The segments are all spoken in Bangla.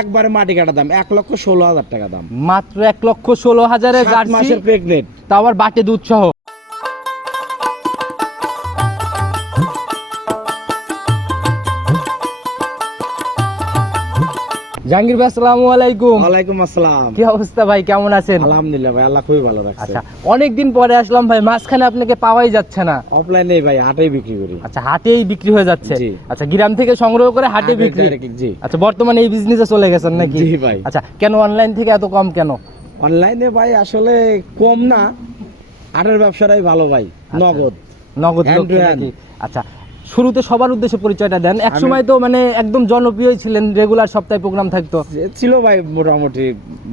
একবারে মাটি কাটা দাম এক লক্ষ ষোলো হাজার টাকা দাম। মাত্র এক লক্ষ ষোলো হাজারের সাত মাসের প্রেগনেন্ট তা আবার বাটে দুধ সহ জাহাঙ্গীর ভাই আসসালামু আলাইকুম। ওয়ালাইকুম আসসালাম। কি অবস্থা ভাই কেমন আছেন? আলহামদুলিল্লাহ ভাই আল্লাহ খুবই ভালো রাখছে। আচ্ছা অনেকদিন পরে আসলাম ভাই মাঝখানে আপনাকে পাওয়াই যাচ্ছে না। অফলাইনে ভাই হাটেই বিক্রি করি। আচ্ছা হাটেই বিক্রি হয়ে যাচ্ছে। আচ্ছা গ্রাম থেকে সংগ্রহ করে হাটে বিক্রি। জি। আচ্ছা বর্তমানে এই বিজনেসে চলে গেছেন নাকি? জি ভাই। আচ্ছা কেন অনলাইন থেকে এত কম কেন? অনলাইনে ভাই আসলে কম না। হাটের ব্যবসাটাই ভালো ভাই নগদ। নগদ। নাকি? আচ্ছা শুরুতে সবার উদ্দেশ্যে পরিচয়টা দেন। এক সময় তো মানে একদম জনপ্রিয় ছিলেন রেগুলার সপ্তাহে প্রোগ্রাম থাকতো। ছিল ভাই মোটামুটি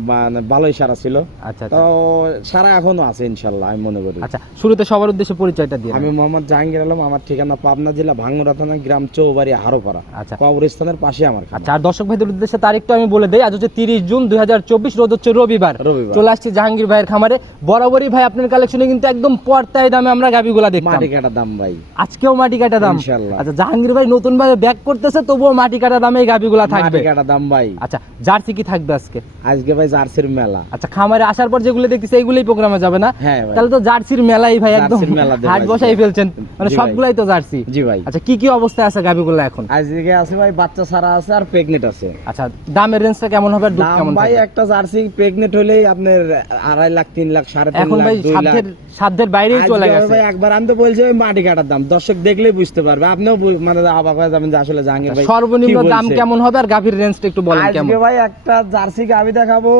মানে ভালোই সারা ছিল। আচ্ছা তো আচ্ছা। সারা এখনও আছে ইনশাল্লাহ আমি মনে করি। আচ্ছা শুরুতে সবার উদ্দেশ্যে পরিচয়টা দিয়ে আমি মোহাম্মদ জাহাঙ্গীর আলম আমার ঠিকানা পাবনা জেলা ভাঙ্গুরা থানা গ্রাম চৌবাড়ি হারোপাড়া আচ্ছা। কবরস্থানের পাশে আমার। আচ্ছা আর দর্শক ভাইদের উদ্দেশ্যে তারিখটা আমি বলে দেই। আজ হচ্ছে তিরিশ জুন দুই হাজার চব্বিশ রোদ হচ্ছে রবিবার। রবিবার। চলে আসছে জাহাঙ্গীর ভাইয়ের খামারে। বরাবরই ভাই আপনার কালেকশনে কিন্তু একদম পর্তায় দামে আমরা গাবিগুলা দেখতাম। মাটি কাটা দাম ভাই। আজকেও মাটি কাটা দাম। আচ্ছা জাহাঙ্গীর ভাই নতুন ভাবে ব্যাক করতেছে তবুও মাটি কাটা দামে এই গাবিগুলা থাকবে। মাটি কাটা দাম ভাই। আচ্ছা জার্সি কি থাকবে আজকে? আজকে ভাই জার্সির মেলা। আচ্ছা খামারে আসার পর যেগুলো দেখতেছি এইগুলোই প্রোগ্রামে যাবে না? হ্যাঁ তাহলে তো জার্সির মেলাই ভাই একদম হাট বসাই ফেলছেন। মানে সবগুলাই তো জার্সি। জি ভাই। আচ্ছা কি কি অবস্থায় আছে গাবিগুলো এখন? আজকে আছে ভাই বাচ্চা সারা আছে আর প্রেগনেন্ট আছে। আচ্ছা দামের রেঞ্জটা কেমন হবে দুধ দাম কেমন ভাই একটা জার্সি প্রেগনেন্ট হলেই আপনার আড়াই লাখ তিন লাখ সাড়ে তিন এখন লাখ ভাই দুই লাখ। সাধ্যের বাইরেই চলে গেছে। ভাই একবার আমি তো বলছি মাটি কাটার দাম। দর্শক দেখলেই বুঝতে পারবে। আপনিও মানে অবাক হয়ে যাবেন যে আসলে জাহাঙ্গীর ভাই সর্বনিম্ন দাম কেমন হবে আর গাভীর রেঞ্জটা একটু বলেন কেমন? আজকে ভাই একটা জার্সি দেখাবো।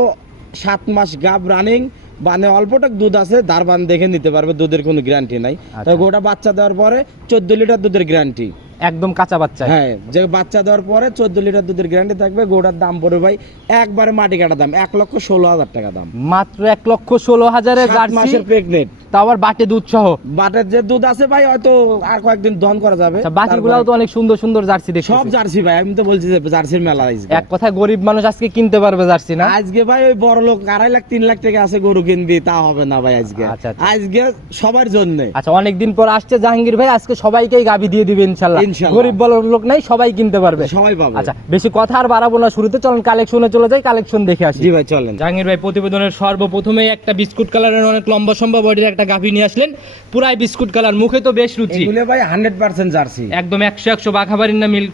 সাত মাস গাব রানিং মানে অল্পটাক দুধ আছে দারবান দেখে নিতে পারবে দুধের কোনো গ্যারান্টি নাই। আচ্ছা। গোটা বাচ্চা দেওয়ার পরে চোদ্দ লিটার দুধের গ্যারান্টি একদম কাঁচা বাচ্চা। হ্যাঁ যে বাচ্চা দেওয়ার পরে চোদ্দ লিটার দুধের গ্যারান্টি থাকবে গোটার দাম পড়বে ভাই একবারে মাটি কাটা দাম এক লক্ষ ষোলো হাজার টাকা দাম। মাত্র এক লক্ষ ষোলো হাজারের সাত মাসের প্রেগনেন্ট তা আবার বাটে দুধ সহ? বাটের যে দুধ আছে ভাই হয়তো আর কয়েকদিন দন করা যাবে। আচ্ছা বাকিগুলাও তো অনেক সুন্দর সুন্দর জার্সি দেখছি সব জার্সি ভাই আমি তো বলছি যে জার্সির মেলা আজকে। এক কথায় গরিব মানুষ আজকে কিনতে পারবে জার্সি না? আজকে ভাই ওই বড় লোক আড়াই লাখ তিন লাখ টাকা আছে গরু কিনবি তা হবে না ভাই আজকে। আচ্ছা, আচ্ছা। আজকে সবার জন্য। আচ্ছা অনেকদিন পর আসছে জাহাঙ্গীর ভাই আজকে সবাইকেই গাবি দিয়ে দিবে ইনশাল্লাহ। ইনশাল্লাহ। গরিব বড় লোক নাই সবাই কিনতে পারবে। সবাই পাবে। আচ্ছা বেশি কথা আর বাড়াবো না শুরুতে চলুন কালেকশনে চলে যাই কালেকশন দেখে আসি। জি ভাই চলেন। জাহাঙ্গীর ভাই প্রতিবেদনের সর্বপ্রথমেই একটা বিস্কুট কালারের অনেক লম্বা সম্ভব বডির একটা গাভি নিয়ে আসলেন। পুরাই বিস্কুট কালার মুখে তো বেশ রুচি। এগুলো ভাই হান্ড্রেড পার্সেন্ট জার্সি। একদম একশো একশো বাঘাবাড়ির না মিল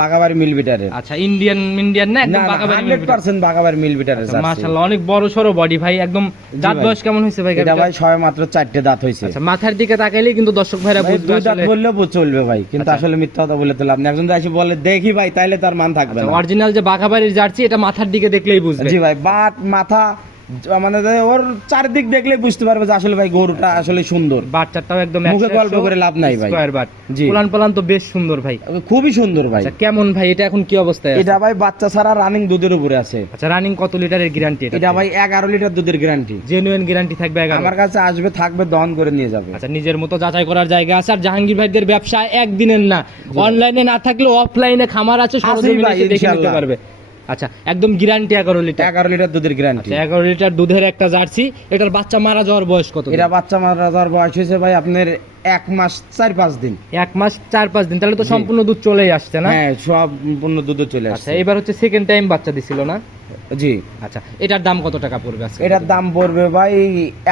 বাগাবাড়ি মিল বিটারের। আচ্ছা ইন্ডিয়ান ইন্ডিয়ান না একদম হান্ড্রেড পার্সেন্ট বাগাবাড়ি মিল বিটারের জার্সি। মাশাআল্লাহ অনেক বড় সড়ো বডি ভাই একদম দাঁত বয়স কেমন হয়েছে ভাই এটা ভাই ছয় মাত্র চারটে দাঁত হয়েছে। আচ্ছা মাথার দিকে তাকাইলে কিন্তু দর্শক ভাইরা ভাই, বুঝবে দুই দাঁত বললেও চলবে ভাই কিন্তু আচ্ছা। আসলে মিথ্যা কথা বলে তো লাভ নেই। একজন যদি এসে বলে দেখি ভাই তাইলে তার মান থাকবে না। অরিজিনাল যে বাঘাবাড়ির জার্সি এটা মাথার দিকে দেখলেই বুঝবে। জি ভাই বাট মাথা মানে ওর চারদিক দেখলে বুঝতে পারবে যে আসলে ভাই গরুটা আসলে সুন্দর। বাচ্চাটাও একদম মুখে গল্প করে লাভ নাই ভাই। Square but. জি। পুলান পালান তো বেশ সুন্দর ভাই। খুবই সুন্দর ভাই। আচ্ছা কেমন ভাই? এটা এখন কি অবস্থায় আছে? এটা ভাই বাচ্চা ছাড়া রানিং দুধের উপরে আছে। আচ্ছা রানিং কত লিটারের গ্যারান্টি এটা? এটা ভাই এগারো লিটার দুধের গ্যারান্টি জেনুইন গ্যারান্টি থাকবে আমার কাছে আসবে থাকবে দহন করে নিয়ে যাবে। আচ্ছা নিজের মতো যাচাই করার জায়গা আছে। আর জাহাঙ্গীর ভাইদের ব্যবসা একদিনের না। অনলাইনে না থাকলে অফলাইনে খামার আছে সরজমিনে দেখে নিতে পারবে। আচ্ছা একদম গ্যারান্টি এগারো লিটার এগারো লিটার দুধের গ্যারান্টি আচ্ছা এগারো লিটার দুধের একটা জার্সি এটার বাচ্চা মারা যাওয়ার বয়স কত এটা বাচ্চা মারা যাওয়ার বয়স হয়েছে ভাই আপনার এক মাস চার পাঁচ দিন। এক মাস চার পাঁচ দিন তাহলে তো সম্পূর্ণ দুধ চলেই আসছে না? হ্যাঁ সম্পূর্ণ দুধ চলে আচ্ছা আসছে। এবার হচ্ছে সেকেন্ড টাইম বাচ্চা দিছিল না? জি। আচ্ছা এটার দাম কত টাকা পড়বে আজকে? এটার দাম পড়বে ভাই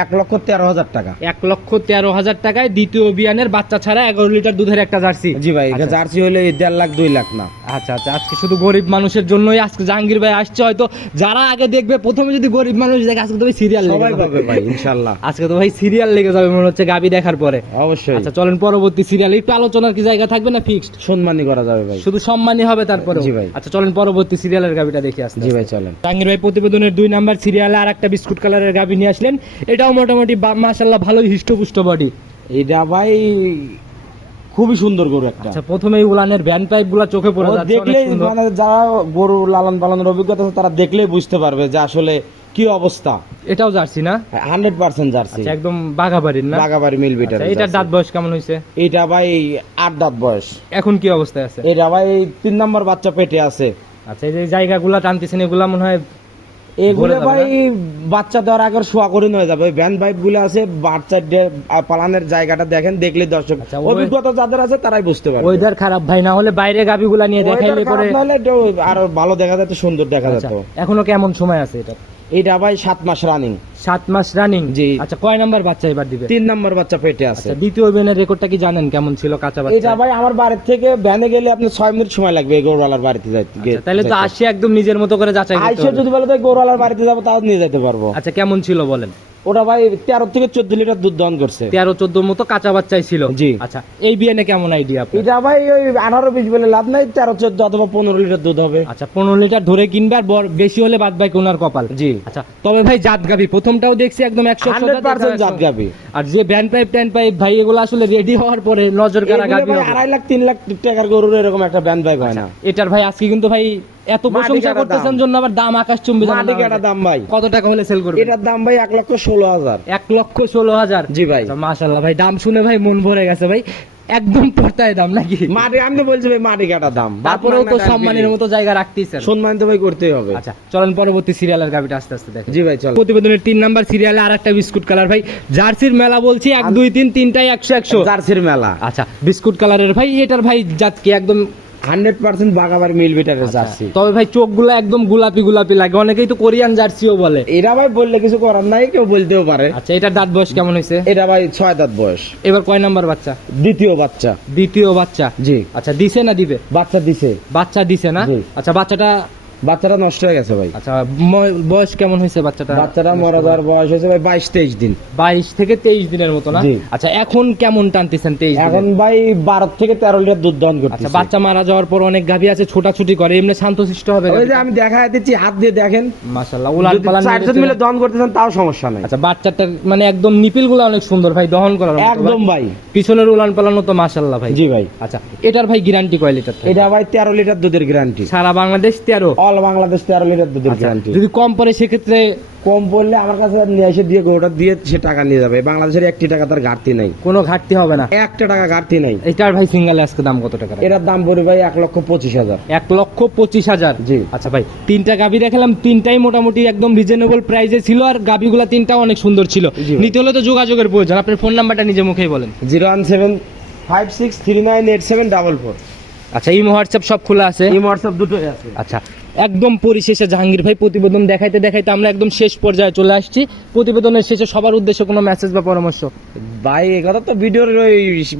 এক লক্ষ তেরো হাজার টাকা। এক লক্ষ তেরো হাজার টাকায় দ্বিতীয় বিয়ানের বাচ্চা ছাড়া এগারো লিটার দুধের একটা জার্সি। জি ভাই এটা আচ্ছা। জার্সি হলে দেড় লাখ দুই লাখ না। আচ্ছা আচ্ছা আজকে শুধু গরিব মানুষের জন্যই আজকে জাহাঙ্গীর ভাই আসছে হয়তো যারা আগে দেখবে প্রথমে যদি গরিব মানুষ দেখে আজকে তো ভাই সিরিয়াল সবাই পাবে ভাই ইনশাল্লাহ। আজকে তো ভাই সিরিয়াল লেগে যাবে মনে হচ্ছে গাবি দেখার পরে। অবশ্যই। আচ্ছা চলেন পরবর্তী সিরিয়াল একটু আলোচনার কি জায়গা থাকবে না ফিক্সড সম্মানই করা যাবে ভাই। শুধু সম্মানই হবে তারপরে জি ভাই। আচ্ছা চলেন পরবর্তী সিরিয়ালের গাবিটা দেখে আসতে জি ভাই চলেন। জাহাঙ্গীর ভাই প্রতিবেদনের দুই নাম্বার সিরিয়ালে আর একটা বিস্কুট কালারের গাবি নিয়ে আসলেন। এটাও মোটামুটি মাসাল্লাহ ভালোই হিষ্টপুষ্ট বডি এটা ভাই খুবই সুন্দর গরু একটা। আচ্ছা প্রথমেই উলানের ভ্যান পাইপগুলা চোখে পড়ে যাচ্ছে দেখলেই মানে যারা গরু লালন পালনের অভিজ্ঞতা আছে তারা দেখলেই বুঝতে পারবে যে আসলে কি অবস্থা। এটাও জার্সি না? Hundred percent jersey. আচ্ছা একদম বাঘাবাড়ির না? বাগাবাড়ি মিল বিটার আচ্ছা, এটার দাঁত বয়স কেমন হয়েছে এটা ভাই আট দাঁত বয়স। এখন কি অবস্থায় আছে? এটা ভাই তিন নম্বর বাচ্চা পেটে আছে। আচ্ছা এই যে জায়গাগুলো টানতেছেন এগুলা মনে হয় এগুলো ভাই বাচ্চা দেওয়ার আগে শোয়া করে হয়ে যাবে। ওই ভ্যান বাইপগুলো আছে বাচ্চা ডে- পালানের জায়গাটা দেখেন দেখলে দর্শক আচ্ছা, অভিজ্ঞতা যাদের আছে তারাই বুঝতে পারবে। ওয়েদার খারাপ ভাই না হলে বাইরে গাবিগুলা নিয়ে দেখাইলে পরে আরও ভালো দেখা যেত সুন্দর দেখা আচ্ছা, যেত। এখনও কেমন সময় আছে এটা? এটা ভাই সাত মাস রানিং সাত মাস রানিং জি। আচ্ছা কয় নাম্বার বাচ্চা এবার দিবে? তিন নম্বর বাচ্চা পেটে আছে। আচ্ছা দ্বিতীয় বেনের রেকর্ডটা কি জানেন কেমন ছিল কাঁচা বাচ্চা এটা ভাই আমার বাড়ির থেকে ভ্যানে গেলে আপনার ছয় মিনিট সময় লাগবে এই গৌরওয়ালার বাড়িতে যাইতে আচ্ছা, তাহলে তো আসি একদম নিজের মতো করে যাচাই আইসে যদি বলে তো গৌরওয়ালার বাড়িতে যাব তাও নিয়ে যেতে পারব। আচ্ছা কেমন ছিল বলেন? ওটা ভাই তেরো থেকে চোদ্দ লিটার দুধ দহন করছে। তেরো চোদ্দ মতো কাঁচা বাচ্চাই ছিল। জি। আচ্ছা এই বিয়ানে কেমন আইডিয়া এটা ভাই ওই আঠারো বিশ বলে লাভ নাই তেরো চোদ্দ অথবা পনেরো লিটার দুধ হবে। আচ্ছা পনেরো লিটার ধরে কিনবে আর বেশি হলে বাদ ভাই কোনার কপাল। জি। আচ্ছা তবে ভাই জাত গাবি প্রথমটাও দেখছি একদম একশো জাত গাবি আর যে ব্যান্ড পাইপ ট্যান্ড পাইপ ভাই এগুলো আসলে রেডি হওয়ার পরে নজর কারা গাবি আড়াই লাখ তিন লাখ টাকার গরুর এরকম একটা ব্যান্ড বাইক হয় না। এটার ভাই আজকে কিন্তু ভাই এত প্রশংসা করতেছেন জন্য আবার দাম আকাশ চুম্বি দাম ভাই। কত টাকা হলে সেল করবে এটার দাম ভাই এক লক্ষ ষোলো হাজার। এক লক্ষ ষোলো হাজার? জি ভাই। মাশাল্লাহ ভাই দাম শুনে ভাই মন ভরে গেছে ভাই। একদম পড়তায় দাম নাকি? মাটি আমি তো বলছি ভাই মাটি কাটা দাম। তারপরেও তো সম্মানের মতো জায়গা রাখতেছেন। সম্মান তো ভাই করতেই হবে। আচ্ছা চলেন পরবর্তী সিরিয়ালের গাবিটা আস্তে আস্তে দেখেন। জি ভাই চল। প্রতিবেদনের তিন নাম্বার সিরিয়ালে আর একটা বিস্কুট কালার ভাই। জার্সির মেলা বলছি এক দুই তিন তিনটাই একশো একশো। জার্সির মেলা। আচ্ছা বিস্কুট কালারের ভাই এটার ভাই জাত কি একদম হান্ড্রেড পার্সেন্ট বাগাবার মিল বিটারের জার্সি। তবে ভাই চোখগুলো একদম গোলাপি গোলাপি লাগে। অনেকেই তো কোরিয়ান জার্সিও বলে। এরা ভাই বললে কিছু করার নাই কেউ বলতেও পারে। আচ্ছা এটার দাঁত বয়স কেমন হয়েছে? এটা ভাই ছয় দাঁত বয়স। এবার কয় নাম্বার বাচ্চা? দ্বিতীয় বাচ্চা। দ্বিতীয় বাচ্চা? জি। আচ্ছা দিছে না দিবে? বাচ্চা দিছে। বাচ্চা দিছে না? আচ্ছা বাচ্চাটা বাচ্চাটা নষ্ট হয়ে গেছে ভাই। আচ্ছা বয়স কেমন হয়েছে বাচ্চাটা? বাচ্চাটা মরা যাওয়ার বয়স হয়েছে ভাই বাইশ তেইশ দিন। বাইশ থেকে তেইশ দিনের মতো না? আচ্ছা এখন কেমন টানতেছেন তেইশ এখন ভাই বারো থেকে তেরো লিটার দুধ দহন আচ্ছা বাচ্চা মারা যাওয়ার পর অনেক গাভী আছে ছোটাছুটি করে এমনি শান্তশিষ্ট হবে ওই যে আমি দেখা দিচ্ছি হাত দিয়ে দেখেন। মাশাআল্লাহ যদি পালান চারজন মিলে দহন করতেছেন তাও সমস্যা নাই। আচ্ছা বাচ্চাটার মানে একদম নিপিলগুলো অনেক সুন্দর ভাই দহন করার একদম ভাই। ভাই পিছনের উলান পালানো তো মাশাআল্লাহ ভাই। জি ভাই। আচ্ছা এটার ভাই গ্যারান্টি কয় লিটার এটা ভাই তেরো লিটার দুধের গ্যারান্টি সারা বাংলাদেশ তেরো? অল বাংলাদেশ তেরো লিটার দুধের গ্যারান্টি যদি কম পড়ে সেক্ষেত্রে কম পড়লে আমার কাছে নিয়ে এসে দিয়ে গরুটা দিয়ে সে টাকা নিয়ে যাবে। বাংলাদেশের একটি টাকা তার ঘাটতি নাই। কোনো ঘাটতি হবে না। একটা টাকা ঘাটতি নাই। এটার ভাই সিঙ্গেল আজকে দাম কত টাকা? এটার দাম পড়বে ভাই এক লক্ষ পঁচিশ হাজার। এক লক্ষ পঁচিশ হাজার? জি। আচ্ছা ভাই তিনটা গাবি দেখালাম তিনটাই মোটামুটি একদম রিজনেবল প্রাইসে ছিল আর গাবিগুলা তিনটাও অনেক সুন্দর ছিল। নিতে হলে তো যোগাযোগের প্রয়োজন। আপনার ফোন নাম্বারটা নিজে মুখেই বলেন। Zero one seven five six three nine eight seven double four. আচ্ছা এই হোয়াটসঅ্যাপ সব খোলা আছে? এই হোয়াটসঅ্যাপ দুটোই আছে। আচ্ছা একদম পরিশেষে জাহাঙ্গীর ভাই প্রতিবেদন দেখাইতে দেখাইতে আমরা একদম শেষ পর্যায়ে চলে আসছি। প্রতিবেদনের শেষে সবার উদ্দেশ্যে কোনো মেসেজ বা পরামর্শ? ভাই কথা তো ভিডিওর ওই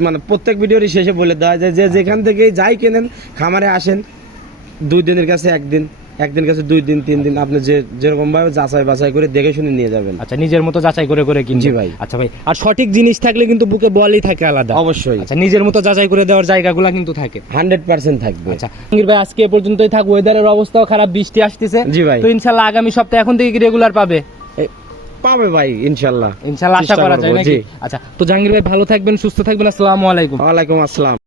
মানে প্রত্যেক ভিডিওরই শেষে বলে দেওয়া যায় যে যেখান থেকে যাই কেনেন, খামারে আসেন, দুই দিনের কাছে একদিন। একদিন কাছে দুই দিন তিন দিন আপনি যে যেরকম ভাবে যাচাই বাছাই করে দেখে শুনে নিয়ে যাবেন। আচ্ছা নিজের মতো যাচাই করে করে কিনছি জি ভাই। আচ্ছা ভাই আর সঠিক জিনিস থাকলে কিন্তু বুকে বলই থাকে আলাদা। অবশ্যই। আচ্ছা নিজের মতো যাচাই করে দেওয়ার জায়গাগুলো কিন্তু থাকে। হান্ড্রেড পার্সেন্ট থাকবে। আচ্ছা জাহাঙ্গীর ভাই আজকে এ পর্যন্তই থাক। ওয়েদারের অবস্থাও খারাপ বৃষ্টি আসতেছে। জি ভাই। তো ইনশাল্লাহ আগামী সপ্তাহে এখন থেকে কি রেগুলার পাবে? পাবে ভাই ইনশাল্লাহ। ইনশাল্লাহ আশা করা যায় নাকি? আচ্ছা তো জাহাঙ্গীর ভাই ভালো থাকবেন সুস্থ থাকবেন। আসসালামু আলাইকুম। ওয়ালাইকুম আসসালাম।